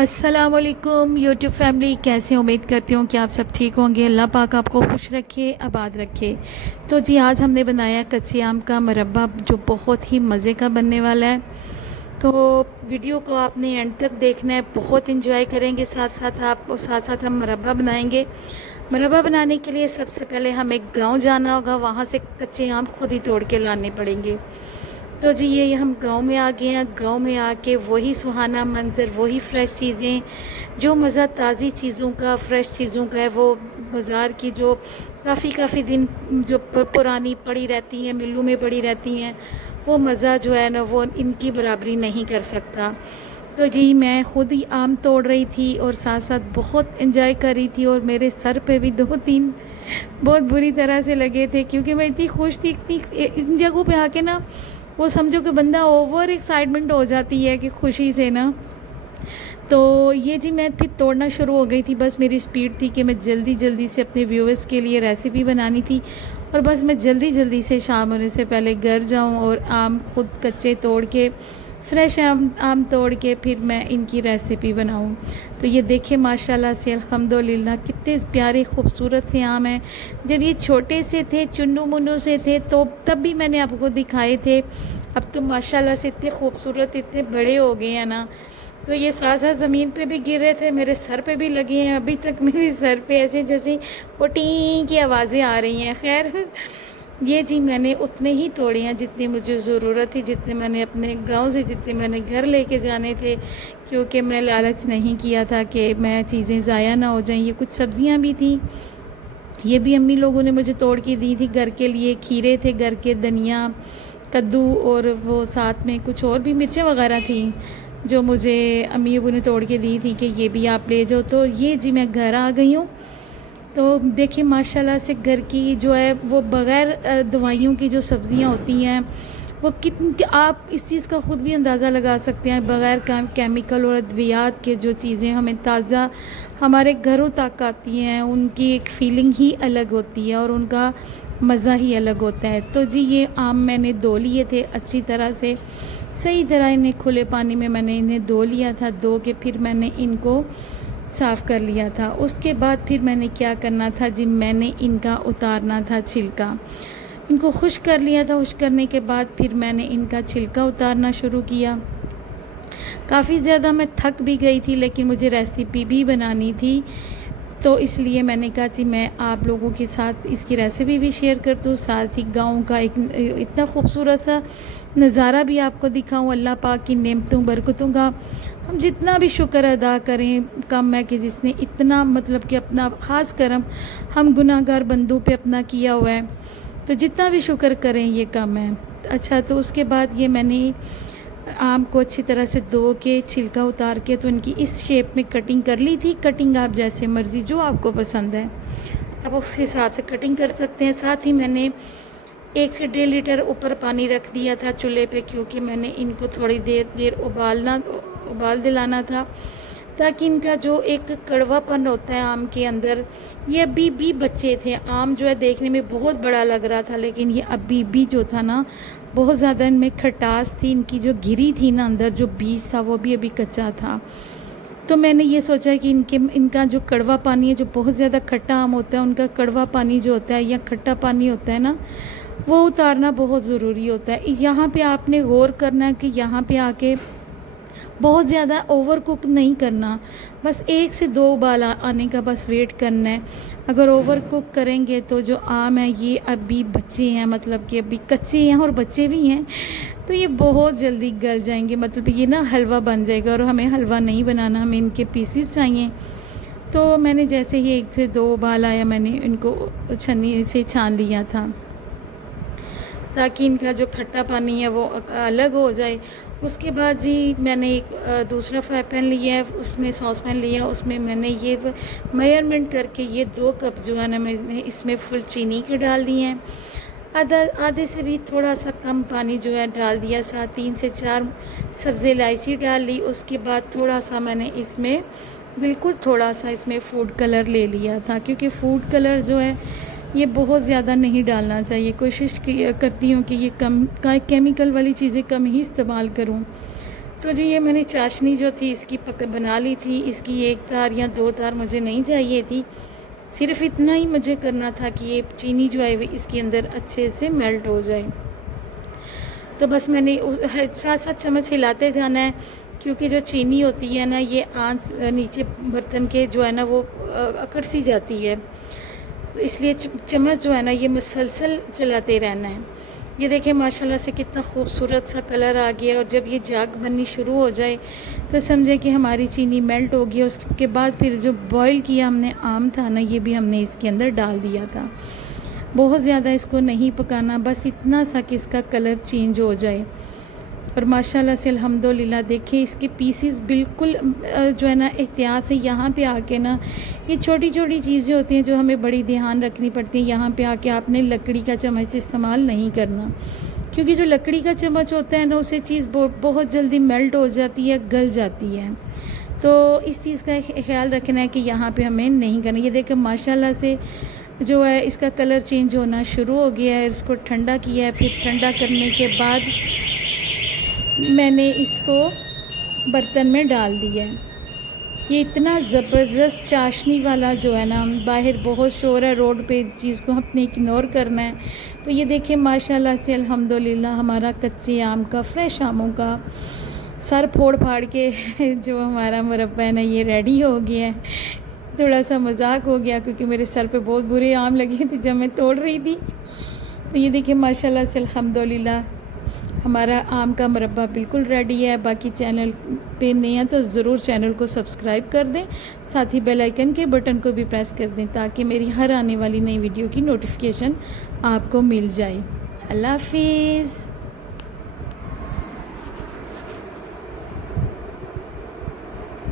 अस्सलामुअलैकुम YouTube family, कैसे उम्मीद करती हूँ कि आप सब ठीक होंगे। अल्लाह पाक आपको खुश रखे, आबाद रखे। तो जी आज हमने बनाया कच्चे आम का मुरब्बा जो बहुत ही मज़े का बनने वाला है। तो वीडियो को आपने एंड तक देखना है, बहुत इंजॉय करेंगे। साथ साथ हम मुरब्बा बनाएंगे। मुरब्बा बनाने के लिए सबसे पहले हमें गांव जाना होगा, वहाँ से कच्चे आम खुद ही तोड़ के लाने पड़ेंगे। तो जी ये हम गांव में आ गए हैं। गांव में आके वही सुहाना मंज़र, वही फ़्रेश चीज़ें, जो मज़ा ताज़ी चीज़ों का, फ़्रेश चीज़ों का है, वो बाज़ार की जो काफ़ी दिन जो पुरानी पड़ी रहती हैं, मिल्लों में पड़ी रहती हैं, वो मज़ा जो है ना वो इनकी बराबरी नहीं कर सकता। तो जी मैं खुद ही आम तोड़ रही थी और साथ साथ बहुत एंजॉय कर रही थी, और मेरे सर पे भी 2-3 बहुत बुरी तरह से लगे थे, क्योंकि मैं इतनी खुश थी। इतनी इन जगहों पे आके ना वो समझो कि बंदा ओवर एक्साइटमेंट हो जाती है कि खुशी से ना। तो ये जी मैं फिर तोड़ना शुरू हो गई थी। बस मेरी स्पीड थी कि मैं जल्दी से अपने व्यूअर्स के लिए रेसिपी बनानी थी, और बस मैं जल्दी से शाम होने से पहले घर जाऊं और आम खुद कच्चे तोड़ के, फ्रेश आम तोड़ के फिर मैं इनकी रेसिपी बनाऊं। तो ये देखिए माशाल्लाह से अल्हम्दुलिल्लाह कितने प्यारे खूबसूरत से आम हैं। जब ये छोटे से थे, चुन्नू मुन्नू से थे, तो तब भी मैंने आपको दिखाए थे। अब तो माशाल्लाह से इतने खूबसूरत, इतने बड़े हो गए हैं ना। तो ये साथ साथ ज़मीन पे भी गिर रहे थे, मेरे सर पे भी लगे हैं। अभी तक मेरे सर पे ऐसे जैसे वो टी की आवाज़ें आ रही हैं। खैर ये जी मैंने उतने ही तोड़े हैं जितनी मुझे ज़रूरत थी, जितने मैंने अपने गांव से, जितने मैंने घर लेके जाने थे, क्योंकि मैं लालच नहीं किया था कि मैं चीज़ें ज़ाया ना हो जाएं। ये कुछ सब्ज़ियां भी थी, ये भी अम्मी लोगों ने मुझे तोड़ के दी थी घर के लिए। खीरे थे घर के, धनिया, कद्दू, और वो साथ में कुछ और भी मिर्चें वगैरह थी जो मुझे अम्मी लोगों ने तोड़ के दी थी कि ये भी आप ले जाओ। तो ये जी मैं घर आ गई हूँ। तो देखिए माशाल्लाह से घर की जो है वो बग़ैर दवाइयों की जो सब्ज़ियाँ होती हैं, वो कितनी, आप इस चीज़ का ख़ुद भी अंदाज़ा लगा सकते हैं। बग़ैर केमिकल और अद्वियात के जो चीज़ें हमें ताज़ा हमारे घरों तक आती हैं, उनकी एक फ़ीलिंग ही अलग होती है और उनका मज़ा ही अलग होता है। तो जी ये आम मैंने धो लिए थे अच्छी तरह से, सही तरह इन्हें खुले पानी में मैंने इन्हें धो लिया था। धो के फिर मैंने इनको साफ़ कर लिया था। उसके बाद फिर मैंने क्या करना था जी, मैंने इनका उतारना था छिलका। इनको खुश्क कर लिया था। खुश्क करने के बाद फिर मैंने इनका छिलका उतारना शुरू किया। काफ़ी ज़्यादा मैं थक भी गई थी, लेकिन मुझे रेसिपी भी बनानी थी, तो इसलिए मैंने कहा जी मैं आप लोगों के साथ इसकी रेसिपी भी शेयर कर दूँ, साथ ही गाँव का एक इतना खूबसूरत सा नज़ारा भी आपको दिखाऊँ। अल्लाह पाक की नेमतों बरकतों का हम जितना भी शुक्र अदा करें कम है, कि जिसने इतना मतलब कि अपना ख़ास करम हम गुनाहगार बंदों पे अपना किया हुआ है, तो जितना भी शुक्र करें ये कम है। अच्छा, तो उसके बाद ये मैंने आम को अच्छी तरह से धो के छिलका उतार के तो इनकी इस शेप में कटिंग कर ली थी। कटिंग आप जैसे मर्ज़ी, जो आपको पसंद है आप उस हिसाब से कटिंग कर सकते हैं। साथ ही मैंने 1 से 1.5 लीटर ऊपर पानी रख दिया था चूल्हे पे, क्योंकि मैंने इनको थोड़ी देर उबाल दिलाना था, ताकि इनका जो एक कड़वापन होता है आम के अंदर, ये अभी भी बच्चे थे। आम जो है देखने में बहुत बड़ा लग रहा था, लेकिन ये अभी भी जो था ना बहुत ज़्यादा इनमें खटास थी। इनकी जो गिरी थी ना अंदर, जो बीज था वो भी अभी कच्चा था। तो मैंने ये सोचा कि इनका जो कड़वा पानी है, जो बहुत ज़्यादा खट्टा आम होता है, उनका कड़वा पानी जो होता है या खट्टा पानी होता है ना, वो उतारना बहुत ज़रूरी होता है। यहाँ पे आपने गौर करना है कि यहाँ पे आके बहुत ज़्यादा ओवर कुक नहीं करना, बस 1 से 2 उबाल आने का बस वेट करना है। अगर ओवर कुक करेंगे तो जो आम है ये अभी बच्चे हैं, मतलब कि अभी कच्चे हैं और बच्चे भी हैं, तो ये बहुत जल्दी गल जाएंगे। मतलब ये ना हलवा बन जाएगा, और हमें हलवा नहीं बनाना, हमें इनके पीसीस चाहिए। तो मैंने जैसे ही 1 से 2 उबाल आया, मैंने इनको छन्नी से छान लिया था, ताकि इनका जो खट्टा पानी है वो अलग हो जाए। उसके बाद जी मैंने एक दूसरा फ्राई पैन लिया है, उसमें सॉस पैन लिया, उसमें मैंने ये मेजरमेंट करके ये 2 कप जो है ना मैंने इसमें फुल चीनी के डाल दिए हैं। आधे से भी थोड़ा सा कम पानी जो है डाल दिया। साथ 3 से 4 सब्ज़ी इलायची डाल ली। उसके बाद थोड़ा सा मैंने इसमें बिल्कुल थोड़ा सा इसमें फूड कलर ले लिया था, क्योंकि फूड कलर जो है ये बहुत ज़्यादा नहीं डालना चाहिए। कोशिश करती हूँ कि ये कम केमिकल वाली चीज़ें कम ही इस्तेमाल करूँ। तो जी ये मैंने चाशनी जो थी इसकी बना ली थी। इसकी 1 तार या 2 तार मुझे नहीं चाहिए थी, सिर्फ़ इतना ही मुझे करना था कि ये चीनी जो है वो इसके अंदर अच्छे से मेल्ट हो जाए। तो बस मैंने साथ साथ चम्मच हिलाते जाना है, क्योंकि जो चीनी होती है ना ये आंच नीचे बर्तन के जो है ना वो अकड़ सी जाती है, तो इसलिए चम्मच जो है ना ये मुसलसल चलाते रहना है। ये देखिए माशाल्लाह से कितना खूबसूरत सा कलर आ गया, और जब ये जाग बननी शुरू हो जाए तो समझे कि हमारी चीनी मेल्ट हो गई। उसके बाद फिर जो बॉईल किया हमने आम था ना, ये भी हमने इसके अंदर डाल दिया था। बहुत ज़्यादा इसको नहीं पकाना, बस इतना सा कि इसका कलर चेंज हो जाए। और माशाल्लाह से अल्हम्दुलिल्लाह देखें इसके पीसेस बिल्कुल जो है ना एहतियात से यहाँ पे आके ना, ये छोटी छोटी चीज़ें होती हैं जो हमें बड़ी ध्यान रखनी पड़ती हैं। यहाँ पे आके आपने लकड़ी का चम्मच इस्तेमाल नहीं करना, क्योंकि जो लकड़ी का चम्मच होता है ना उससे चीज़ बहुत जल्दी मेल्ट हो जाती है, गल जाती है। तो इस चीज़ का ख्याल रखना है कि यहाँ पे हमें नहीं करना। ये देखें माशाल्लाह से जो है इसका कलर चेंज होना शुरू हो गया है। इसको ठंडा किया है, फिर ठंडा करने के बाद मैंने इसको बर्तन में डाल दिया है। ये इतना ज़बरदस्त चाशनी वाला जो है ना, बाहर बहुत शोर है रोड पे, इस चीज़ को अपने इग्नोर करना है। तो ये देखिए माशाल्लाह से अल्हम्दुलिल्लाह हमारा कच्चे आम का, फ्रेश आमों का सर फोड़ फाड़ के जो हमारा मुरब्बा है ना ये रेडी हो गया है। थोड़ा सा मजाक हो गया क्योंकि मेरे सर पे बहुत बुरे आम लगे थे जब मैं तोड़ रही थी। तो ये देखिए माशाल्लाह से अल्हम्दुलिल्लाह हमारा आम का मुरब्बा बिल्कुल रेडी है। बाकी चैनल पे नए हैं तो ज़रूर चैनल को सब्सक्राइब कर दें, साथ ही बेल आइकन के बटन को भी प्रेस कर दें ताकि मेरी हर आने वाली नई वीडियो की नोटिफिकेशन आपको मिल जाए। अल्लाह हाफिज़।